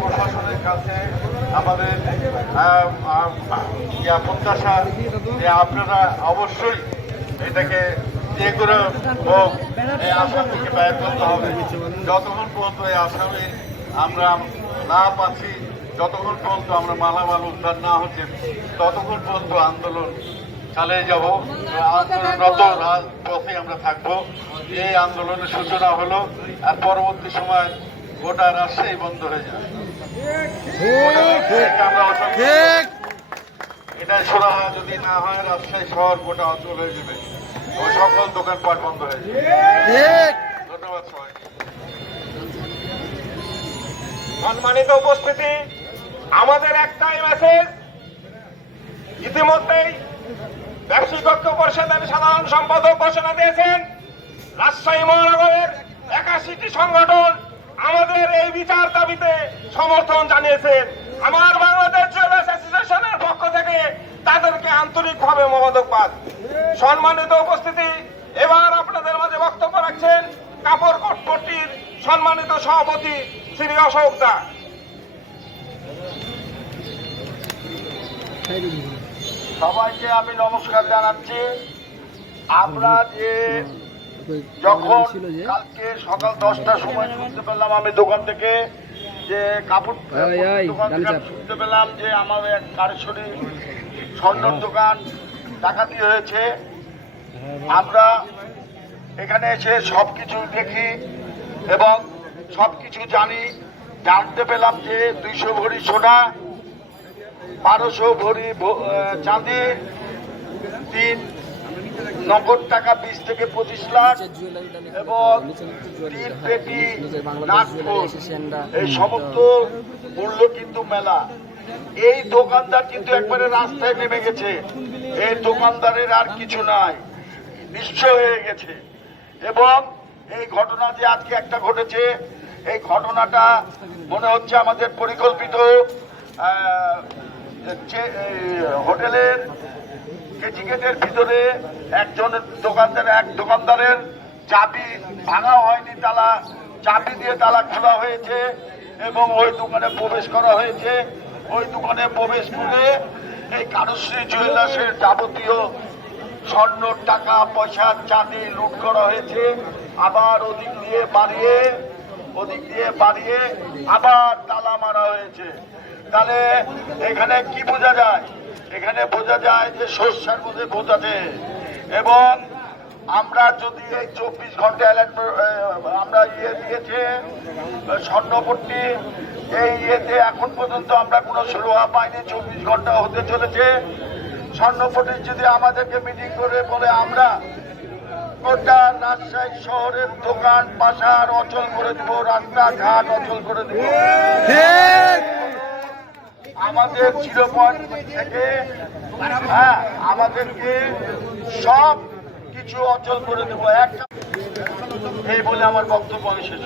প্রশাসনের কাছে আমাদের প্রত্যাশা যে আপনারা অবশ্যই এটাকে যে করে হোক এই আসাম থেকে ব্যয় করতে হবে। যতক্ষণ পর্যন্ত এই আসামে আমরা না পাচ্ছি, যতক্ষণ পর্যন্ত আমরা মালামাল উদ্ধার না হচ্ছে, ততক্ষণ পর্যন্ত আন্দোলন চালিয়ে যাব। আন্দোলনরত রাজপথে আমরা থাকবো। এই আন্দোলনের সূচনা হলো, আর পরবর্তী সময় গোটা রাজশাহী বন্ধ হয়ে যাবে। এটা সুরাহা যদি না হয়, রাজশাহী শহর গোটা অঞ্চল হয়ে যাবে, ওই সকল দোকানপাট বন্ধ হয়ে যাবে। ধন্যবাদ সবাই। সম্মানিত উপস্থিতি, আমাদের একটাই মেসেজ। ইতিমধ্যেই ব্যবসায়িক ঐক্য পরিষদের সাধারণ সম্পাদক ঘোষণা দিয়েছেন, রাজশাহী মহানগরের 81টি সংগঠন আমাদের এই বিচার দাবিতে সমর্থন জানিয়েছেন। আমার বাংলাদেশ জুয়েলার্স অ্যাসোসিয়েশনের পক্ষ থেকে তাদেরকে আন্তরিকভাবে মোবারকবাদ। সম্মানিত উপস্থিতি, এবার আপনাদের মাঝে বক্তব্য রাখছেন কাপড় কোটপট্টির সম্মানিত সভাপতি শ্রী অশোক দা। সবাইকে আমি নমস্কার জানাচ্ছি। আমরা যে যখন কালকে সকাল 10টার সময় শুনতে পেলাম, আমি দোকান থেকে যে কাপড় দোকান থেকে শুনতে পেলাম যে আমার এক কারেশ্বরী স্বর্ণর দোকান ডাকাতি হয়েছে। আমরা এখানে এসে সবকিছু দেখি এবং সবকিছু জানতে পেলাম যে 200 ভরি সোনা, 1200 ভরি চাঁদি, 3 নগদ টাকা 20 থেকে 25 লাখ এবং 3 পেটি নাগপুর, এই সমস্ত মূল্য কিন্তু মেলা। এই দোকানদার কিন্তু একবারে রাস্তায় নেমে গেছে। এই দোকানদারের আর কিছু নাই, নিঃস্ব হয়ে গেছে। এবং এই ঘটনা যে আজকে একটা ঘটেছে, এই ঘটনাটা মনে হচ্ছে আমাদের পরিকল্পিত। হোটেলের গেটের ভিতরে এক দোকানদারের চাবি ভাঙা হয়নি, চাবি দিয়ে তালা খোলা হয়েছে এবং ওই দোকানে প্রবেশ করা হয়েছে। ওই দোকানে প্রবেশ করে এই কারুশ্রী জুয়েলার্সের যাবতীয় স্বর্ণ, টাকা পয়সা, চাঁদি লুট করা হয়েছে। আবার ওদিক দিয়ে বাড়িয়ে আবার তালা মারা হয়েছে। তাহলে এখানে কি বোঝা যায়? এখানে বোঝা যায় যে সর্ষার মধ্যে বোঝাতে। এবং আমরা যদি এই 24 ঘন্টা আমরা দিয়েছে স্বর্ণপট্টি, এই এখন পর্যন্ত আমরা কোনো সুরাহা পাইনি। 24 ঘন্টা হতে চলেছে। স্বর্ণপট্টি যদি আমাদেরকে মিটিং করে বলে, আমরা গোটা রাজশাহী শহরের দোকান পাশার অচল করে দিব, রাস্তাঘাট অচল করে দিব। আমাদের 0 পয়েন্ট থেকে আমাদেরকে সব কিছু অচল করে দেবো একটা, এই বলে আমার বক্তব্য শেষ।